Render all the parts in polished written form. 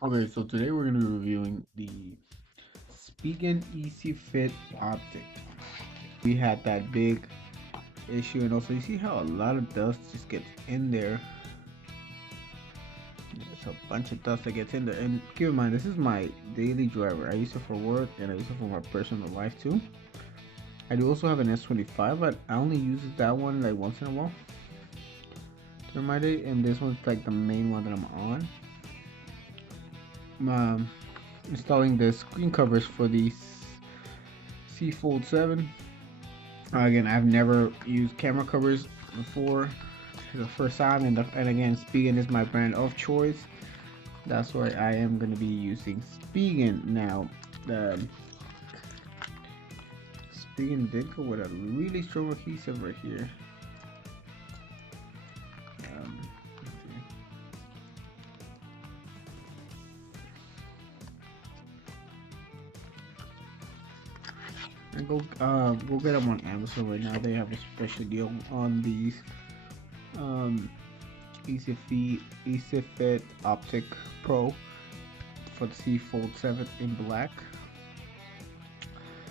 Okay, so today we're gonna be reviewing the Spigen Easy Fit Optic. We had that big issue, and also you see how a lot of dust just gets in there. There's a bunch of dust that gets in there. And keep in mind, this is my daily driver. I use it for work and I use it for my personal life too. I do also have an S25, but I only use that one like once in a while during my day. And this one's like the main one that I'm on. Um, Installing the screen covers for the C Fold 7. Again, I've never used camera covers before. It's the first time, and again, Spigen is my brand of choice. That's why I am going to be using Spigen now. The Spigen did go with a really strong adhesive right here. Let's see. And go get them on Amazon right now. They have a special deal on these um, Easy Fit Optic Pro for the C Fold 7 in black.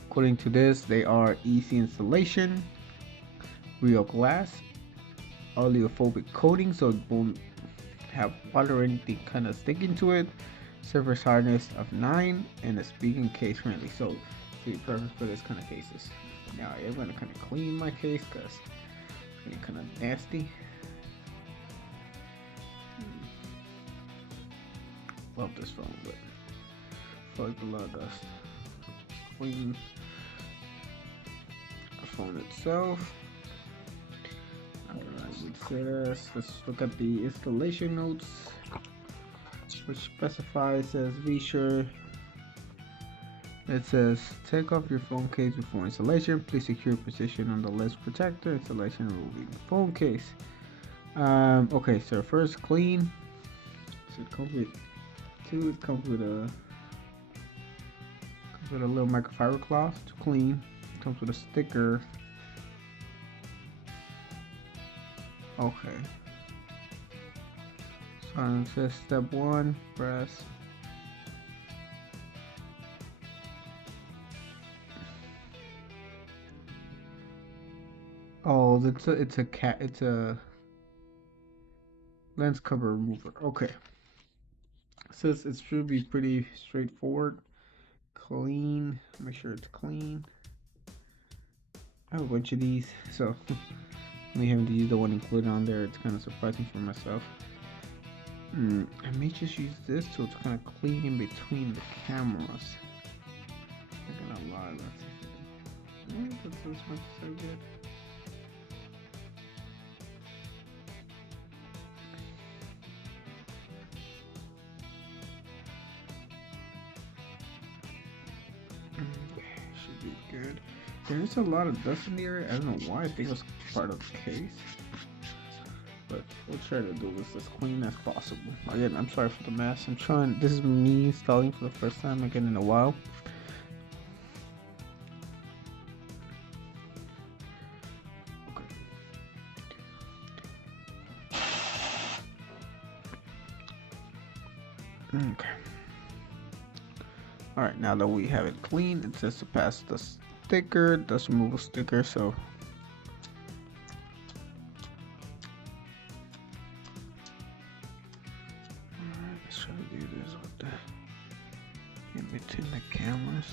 According to this, they are easy installation, real glass, oleophobic coating, so it won't have water or anything kind of sticking to it. Surface hardness of 9 and a speaking case friendly. So, be perfect for this kind of cases. Now, I'm gonna kind of clean my case because it's getting kind of nasty. Love this phone, but I feel like a lot of dust. Clean the phone itself. Alright, let's look at the installation notes, which specifies says be sure. It says take off your phone case before installation. Please secure position on the lens protector. Installation removing the phone case. Okay, so first clean. So it comes with two. It comes with a little microfiber cloth to clean. It comes with a sticker. Okay. So it says step 1, press. Oh, it's a lens cover remover. Okay. Says it should be pretty straightforward. Clean. Make sure it's clean. I have a bunch of these, so me having to use the one included on there, it's kind of surprising for myself. I may just use this so it's kind of clean in between the cameras. I'm not gonna lie, that's as much as I get. Should be good. There's a lot of dust in the area. I don't know why. I think it was part of the case. But we'll try to do this as clean as possible. Again, I'm sorry for the mess. I'm trying. This is me installing for the first time again in a while. Okay. Alright, now that we have it clean, it says to pass the sticker, dust removal sticker, so alright, let's try to do this with the in between the cameras.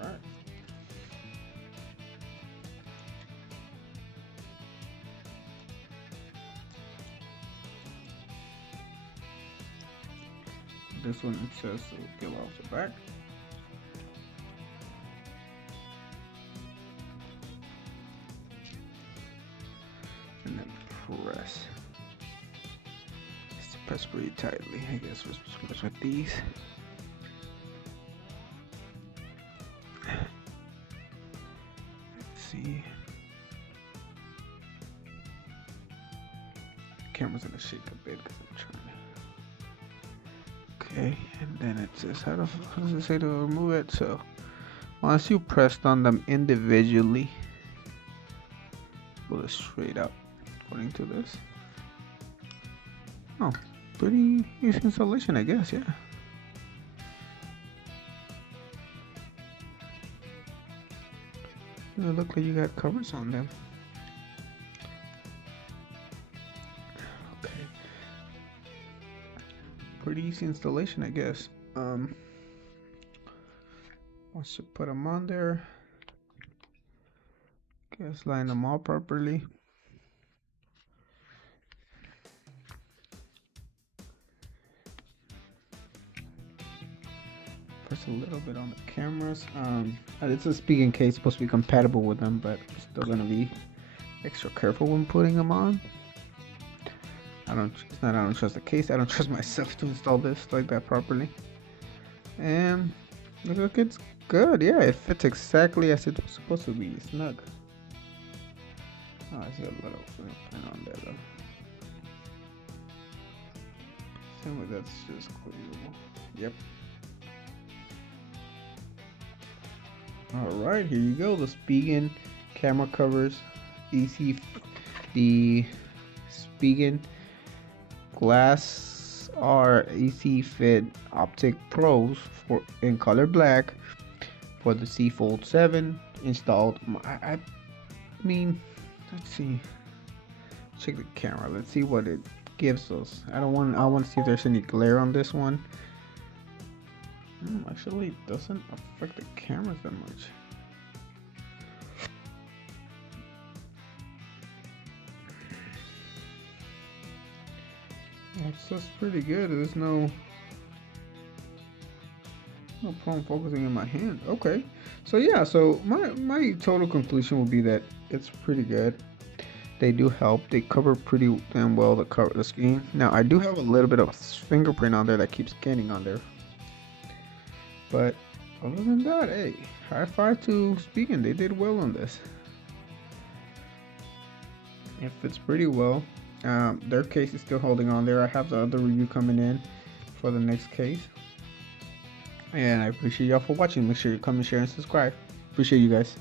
Alright. This one it says to peel off the back. And then press. Just press pretty tightly. I guess we're supposed to press with these. Let's see. The camera's gonna shake a bit because I'm trying to. Okay, and then it says how does it say to remove it? So once you pressed on them individually, pull it straight up according to this. Oh, pretty easy installation, I guess. Yeah. It look like you got covers on them. Okay. Pretty easy installation, I guess. Once you put them on there, guess line them all properly. Press a little bit on the cameras. It's a Spigen case, supposed to be compatible with them, but still gonna be extra careful when putting them on. I don't trust the case. I don't trust myself to install this like that properly. And look, it's good. Yeah, it fits exactly as it's supposed to be. Snug. Oh, I see a little fingerprint on there though. Seems like that's just clearable. Yep. Alright, here you go. The Spigen camera covers. The Spigen GlasTR AC Fit Optik Pros in color black for the C Fold 7 installed. I mean, let's see. Check the camera. Let's see what it gives us. I want to see if there's any glare on this one. Actually, it doesn't affect the cameras that much. That's pretty good. There's no problem focusing in my hand. Okay, so yeah, so my total conclusion would be that it's pretty good. They do help. They cover pretty damn well the screen. Now I do have a little bit of fingerprint on there that keeps scanning on there. But other than that, hey, high five to Spigen. They did well on this. It fits pretty well. Their case is still holding on there. I have the other review coming in for the next case. And I appreciate y'all for watching. Make sure you comment, share, and subscribe. Appreciate you guys.